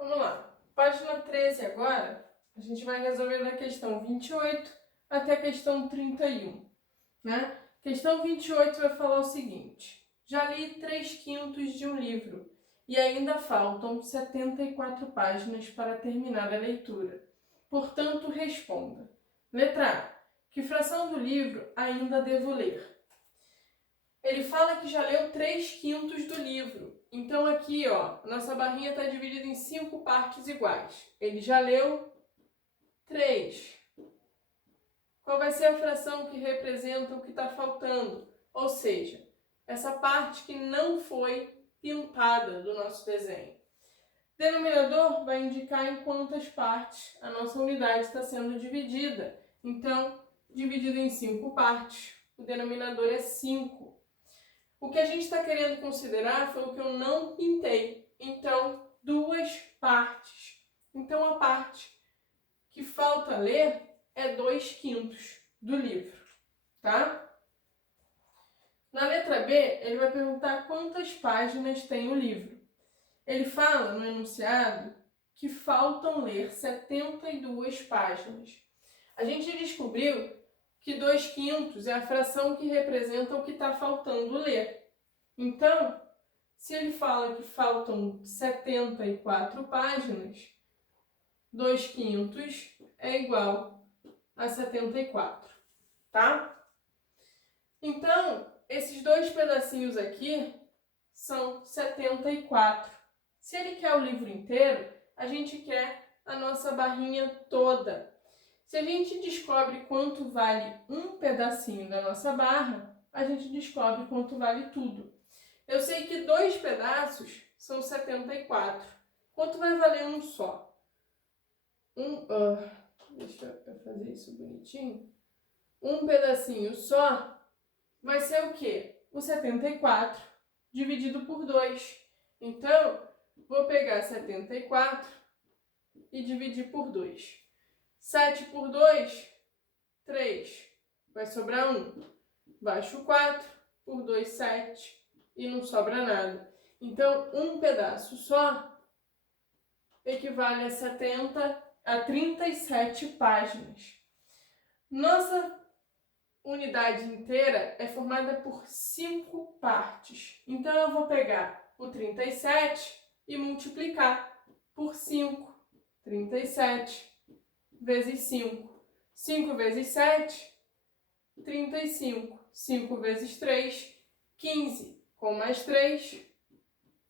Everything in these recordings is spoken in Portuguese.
Vamos lá. Página 13 agora, a gente vai resolver da questão 28 até a questão 31, né? Questão 28 vai falar o seguinte: já li 3/5 de um livro e ainda faltam 74 páginas para terminar a leitura. Portanto, responda. Letra A. Que fração do livro ainda devo ler? Ele fala que já leu 3/5 do livro. Então aqui, ó, nossa barrinha está dividida em 5 partes iguais. Ele já leu 3. Qual vai ser a fração que representa o que está faltando? Ou seja, essa parte que não foi pintada do nosso desenho. Denominador vai indicar em quantas partes a nossa unidade está sendo dividida. Então, dividido em 5 partes, o denominador é 5. O que a gente está querendo considerar foi o que eu não pintei. Então, 2 partes. Então, a parte que falta ler é 2/5 do livro, tá? Na letra B, ele vai perguntar quantas páginas tem o livro. Ele fala no enunciado que faltam ler 72 páginas. A gente descobriu que 2/5 é a fração que representa o que está faltando ler. Então, se ele fala que faltam 74 páginas, 2/5 é igual a 74, tá? Então, esses dois pedacinhos aqui são 74. Se ele quer o livro inteiro, a gente quer a nossa barrinha toda. Se a gente descobre quanto vale um pedacinho da nossa barra, a gente descobre quanto vale tudo. Eu sei que 2 pedaços são 74. Quanto vai valer um só? Deixa eu fazer isso bonitinho. Um pedacinho só vai ser o quê? O 74 dividido por 2. Então, vou pegar 74 e dividir por 2. 7 por 2, 3. Vai sobrar 1. Baixo 4, por 2, 7. E não sobra nada. Então, um pedaço só equivale a 37 páginas. Nossa unidade inteira é formada por 5 partes. Então, eu vou pegar o 37 e multiplicar por 5. 37 vezes 5. 5 vezes 7, 35. 5 vezes 3, 15. Com mais 3,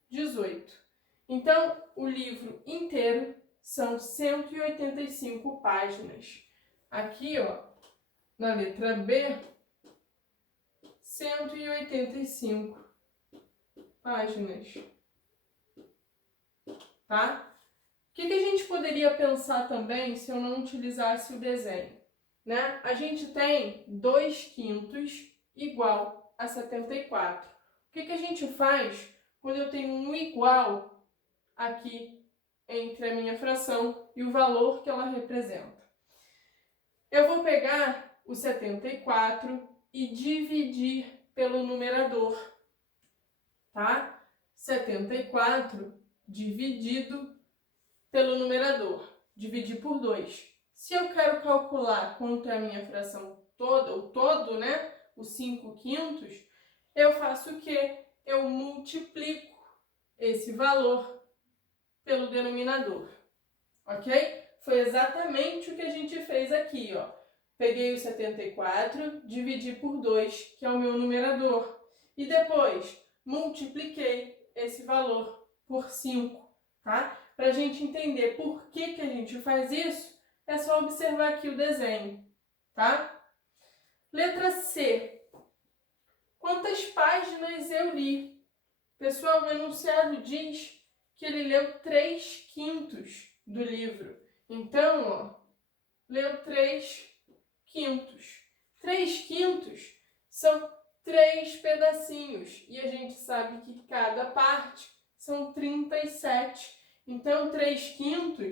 18. Então, o livro inteiro são 185 páginas. Aqui, ó, na letra B, 185 páginas. Tá? O que a gente poderia pensar também se eu não utilizasse o desenho? Né? A gente tem 2/5 igual a 74. O que a gente faz quando eu tenho um igual aqui entre a minha fração e o valor que ela representa? Eu vou pegar o 74 e dividir pelo numerador, tá? 74 dividido pelo numerador, dividir por 2. Se eu quero calcular quanto é a minha fração toda, o todo, né? Os 5/5, eu faço o quê? Eu multiplico esse valor pelo denominador, ok? Foi exatamente o que a gente fez aqui, ó. Peguei o 74, dividi por 2, que é o meu numerador, e depois multipliquei esse valor por 5, tá? Para a gente entender por que a gente faz isso, é só observar aqui o desenho, tá? Letra C. Quantas páginas eu li? Pessoal, o enunciado diz que ele leu 3/5 do livro. Então, ó, leu 3/5. 3/5 são 3 pedacinhos. E a gente sabe que cada parte são 37. Então, 3/5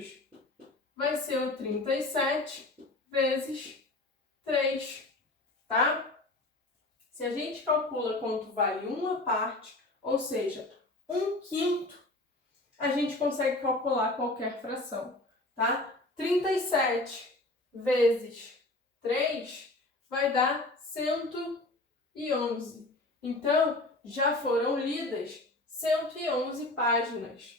vai ser o 37 vezes 3, tá? Se a gente calcula quanto vale uma parte, ou seja, 1/5, a gente consegue calcular qualquer fração, tá? 37 vezes 3 vai dar 111. Então, já foram lidas 111 páginas.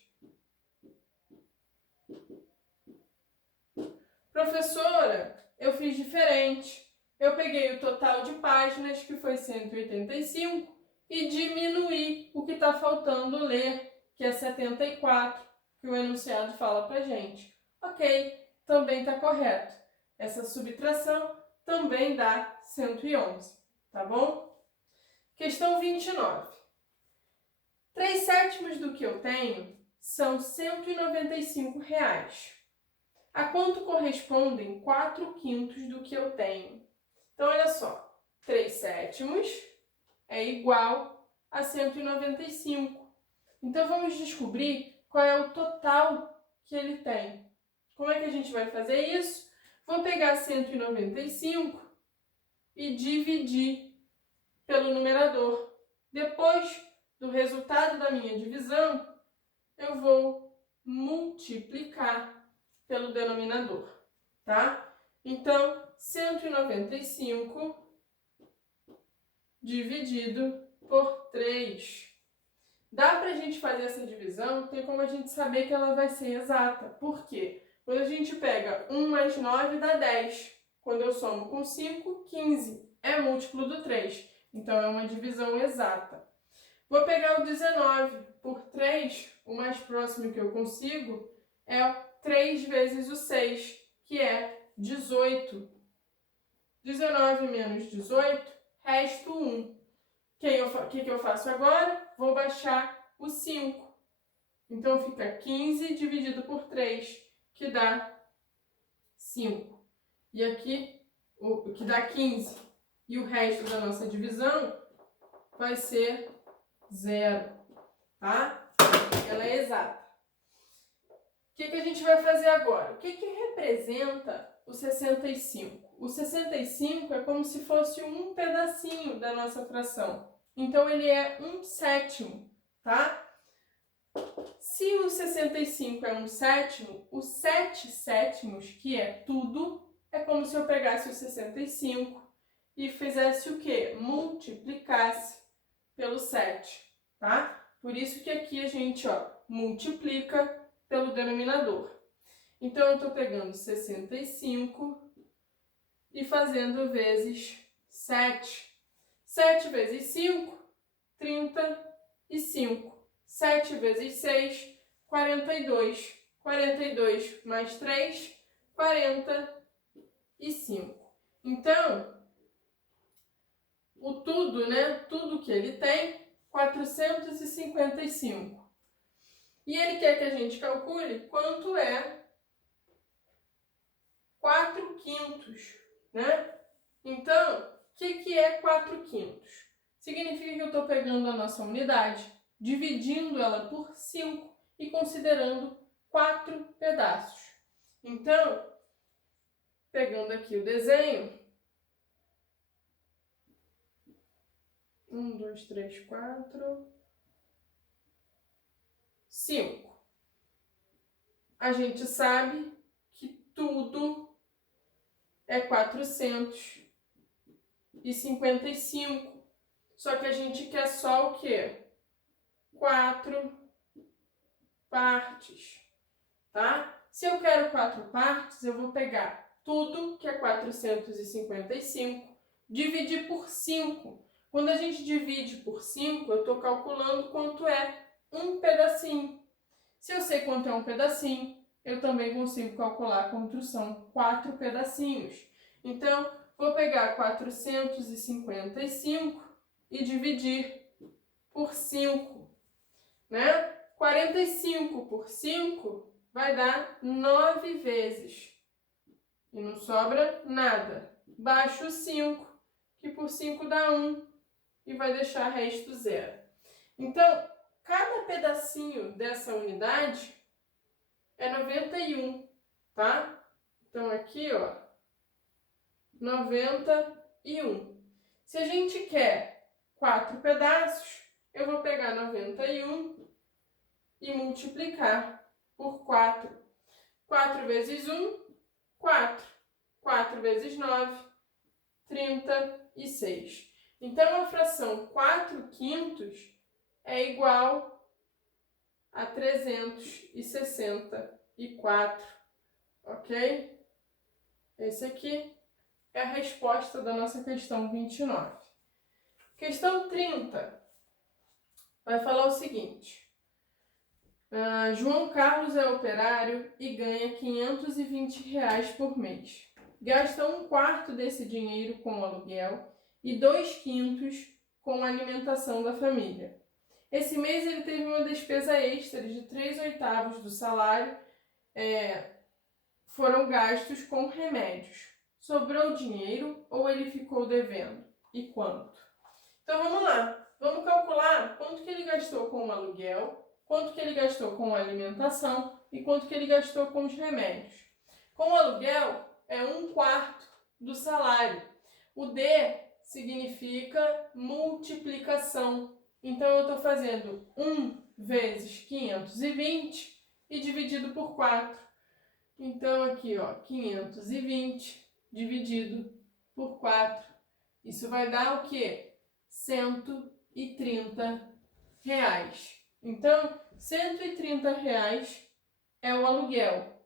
Professora, eu fiz diferente. Eu peguei o total de páginas, que foi 185, e diminuí o que está faltando ler, que é 74, que o enunciado fala pra gente. Ok, também está correto. Essa subtração também dá 111, tá bom? Questão 29. 3/7 do que eu tenho são R$ 195. A quanto correspondem 4/5 do que eu tenho? Então, olha só, 3/7 é igual a 195. Então, vamos descobrir qual é o total que ele tem. Como é que a gente vai fazer isso? Vou pegar 195 e dividir pelo numerador. Depois do resultado da minha divisão, eu vou multiplicar pelo denominador, tá? Então, 195 dividido por 3. Dá pra gente fazer essa divisão, tem como a gente saber que ela vai ser exata. Por quê? Quando a gente pega 1 mais 9 dá 10. Quando eu somo com 5, 15. É múltiplo do 3. Então, é uma divisão exata. Vou pegar o 19 por 3, o mais próximo que eu consigo é 3 vezes o 6, que é 18. 19 menos 18, resto 1. O que eu faço agora? Vou baixar o 5. Então, fica 15 dividido por 3, que dá 5. E aqui, o que dá 15. E o resto da nossa divisão vai ser 0, tá? Ela é exata. O que a gente vai fazer agora? O que representa o 65? O 65 é como se fosse um pedacinho da nossa fração. Então, ele é 1/7, tá? Se o 65 é 1/7, o 7/7, que é tudo, é como se eu pegasse o 65 e fizesse o quê? Multiplicasse pelo 7, tá? Por isso que aqui a gente, multiplica pelo denominador. Então, eu estou pegando 65 e fazendo vezes 7. 7 vezes 5, 35. 7 vezes 6, 42. 42 mais 3, 45. Então, o tudo, né? Tudo que ele tem, 455. E ele quer que a gente calcule quanto é 4/5, né? Então, o que é 4/5? Significa que eu estou pegando a nossa unidade, dividindo ela por 5 e considerando 4 pedaços. Então, pegando aqui o desenho, 1, 2, 3, 4, 5. A gente sabe que tudo é 455. Só que a gente quer só o quê? 4 partes, tá? Se eu quero 4 partes, eu vou pegar tudo, que é 455, dividir por 5. Quando a gente divide por 5, eu estou calculando quanto é um pedacinho. Se eu sei quanto é um pedacinho, eu também consigo calcular quanto são 4 pedacinhos. Então, vou pegar 455 e dividir por 5, né? 45 por 5 vai dar 9 vezes. E não sobra nada. Baixo o 5, que por 5 dá 1, e vai deixar resto 0. Então, cada pedacinho dessa unidade é 91, tá? Então, aqui, 91. Se a gente quer 4 pedaços, eu vou pegar 91 e multiplicar por 4. 4 vezes 1, 4. 4 vezes 9, 36. Então, a fração 4/5 é igual a 364, ok? Esse aqui é a resposta da nossa questão 29. Questão 30 vai falar o seguinte. João Carlos é operário e ganha R$ 520 por mês. Gasta 1/4 desse dinheiro com o aluguel e 2/5 com a alimentação da família. Esse mês ele teve uma despesa extra de 3/8 do salário, foram gastos com remédios. Sobrou dinheiro ou ele ficou devendo? E quanto? Então vamos lá, vamos calcular quanto que ele gastou com o aluguel, quanto que ele gastou com a alimentação e quanto que ele gastou com os remédios. Com o aluguel é 1/4 do salário. O D significa multiplicação. Então eu estou fazendo 1 vezes 520 e dividido por 4. Então aqui, ó, 520 dividido por 4. Isso vai dar o quê? R$130. Então, R$130 é o aluguel.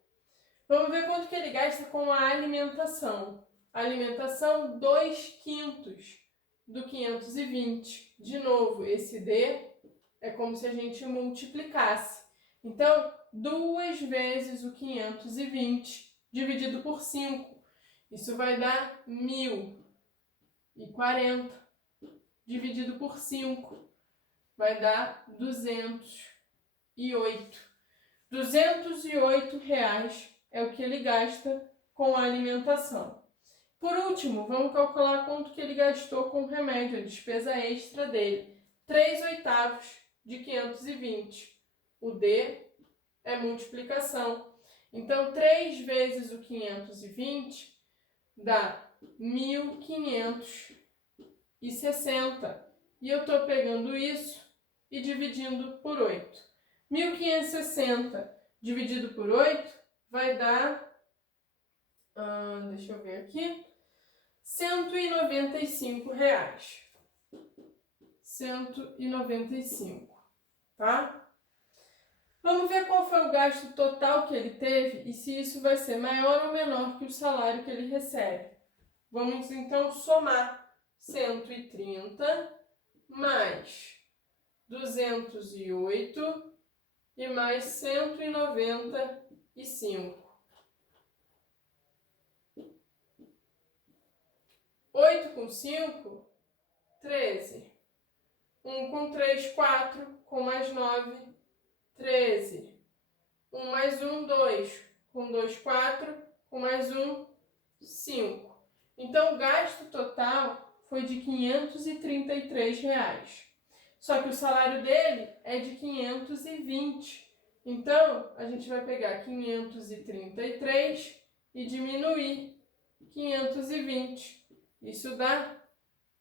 Vamos ver quanto que ele gasta com a alimentação. Alimentação, 2/5 do 520. De novo, esse D é como se a gente multiplicasse. Então, 2 vezes o 520 dividido por 5. Isso vai dar 1.040. Dividido por 5 vai dar 208. R$208 é o que ele gasta com a alimentação. Por último, vamos calcular quanto que ele gastou com o remédio, a despesa extra dele. 3/8 de 520. O D é multiplicação. Então, 3 vezes o 520 dá 1.560. E eu estou pegando isso e dividindo por 8. 1.560 dividido por 8 vai dar, deixa eu ver aqui, R$195. 195, tá? Vamos ver qual foi o gasto total que ele teve e se isso vai ser maior ou menor que o salário que ele recebe. Vamos então somar 130 mais 208 e mais 195. 8 com 5, 13. 1 com 3, 4. Com mais 9, 13. 1 mais 1, 2. Com 2, 4. Com mais 1, 5. Então, o gasto total foi de R$533. Só que o salário dele é de 520. Então, a gente vai pegar 533 e diminuir 520. Isso dá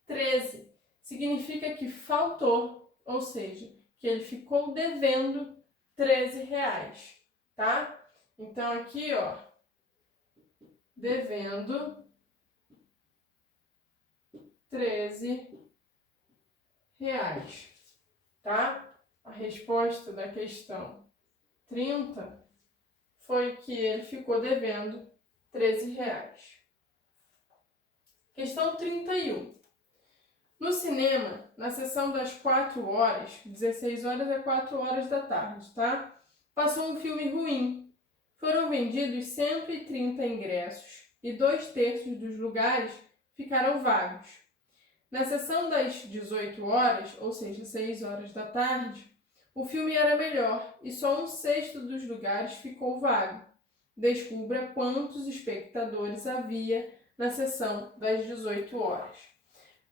13. Significa que faltou, ou seja, que ele ficou devendo R$13, tá? Então, aqui, ó, devendo R$13, tá? A resposta da questão 30 foi que ele ficou devendo R$13. Questão 31. No cinema, na sessão das 4 horas, 16 horas é 4 horas da tarde, tá? Passou um filme ruim. Foram vendidos 130 ingressos e 2/3 dos lugares ficaram vagos. Na sessão das 18 horas, ou seja, 6 horas da tarde, o filme era melhor e só 1/6 dos lugares ficou vago. Descubra quantos espectadores havia na sessão das 18 horas.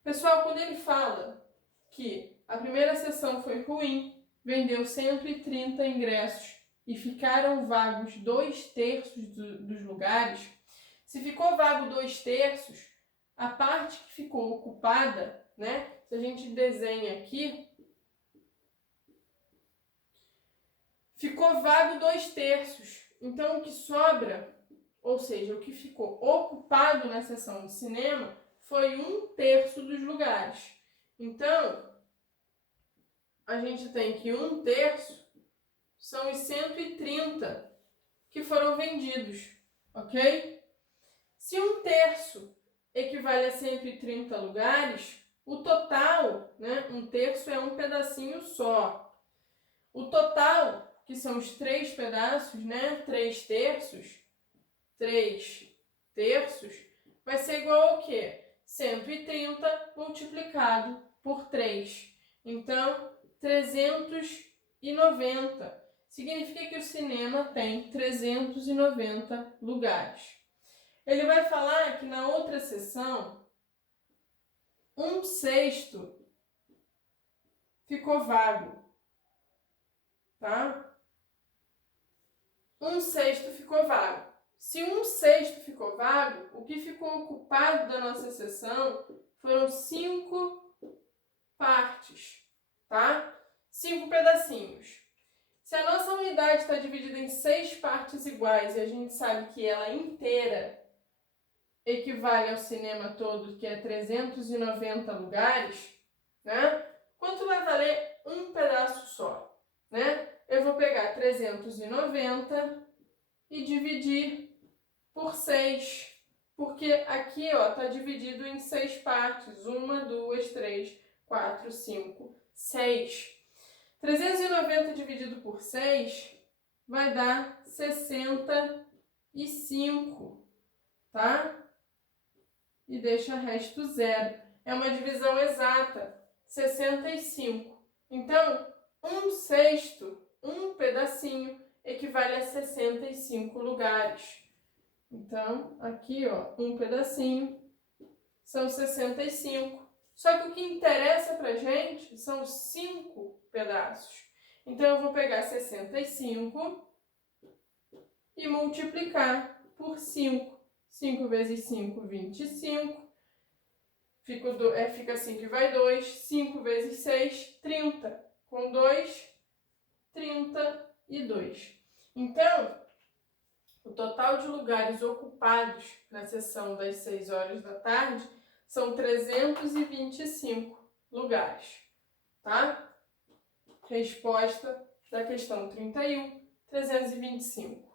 Pessoal, quando ele fala que a primeira sessão foi ruim, vendeu 130 ingressos e ficaram vagos 2/3 dos lugares, se ficou vago 2/3, a parte que ficou ocupada, né? Se a gente desenha aqui, ficou vago 2/3. Então, o que sobra, ou seja, o que ficou ocupado na sessão de cinema, foi 1/3 dos lugares. Então, a gente tem que 1/3 são os 130 que foram vendidos, ok? Se 1/3 equivale a 130 lugares, o total, né, 1/3 é um pedacinho só. O total, que são os 3 pedaços, né, 3/3, vai ser igual ao quê? 130 multiplicado por 3. Então, 390. Significa que o cinema tem 390 lugares. Ele vai falar que na outra sessão, 1/6 ficou vago, tá? 1/6 ficou vago. Se 1/6 ficou vago, o que ficou ocupado da nossa sessão foram 5 partes, tá? 5 pedacinhos. Se a nossa unidade está dividida em 6 partes iguais e a gente sabe que ela inteira equivale ao cinema todo, que é 390 lugares, né? Quanto vai valer um pedaço só, né? Eu vou pegar 390 e dividir por 6, porque aqui, ó, tá dividido em 6 partes. 1, 2, 3, 4, 5, 6. 390 dividido por 6 vai dar 65, tá? E deixa resto 0. É uma divisão exata, 65. Então, 1/6, um pedacinho, equivale a 65 lugares. Então, aqui, ó, um pedacinho são 65. Só que o que interessa pra gente são 5 pedaços. Então, eu vou pegar 65 e multiplicar por 5. 5 vezes 5, 25. Fica 5 e vai 2. 5 vezes 6, 30. Com 2, 32. Então, o total de lugares ocupados na sessão das 6 horas da tarde são 325 lugares, tá? Resposta da questão 31, 325.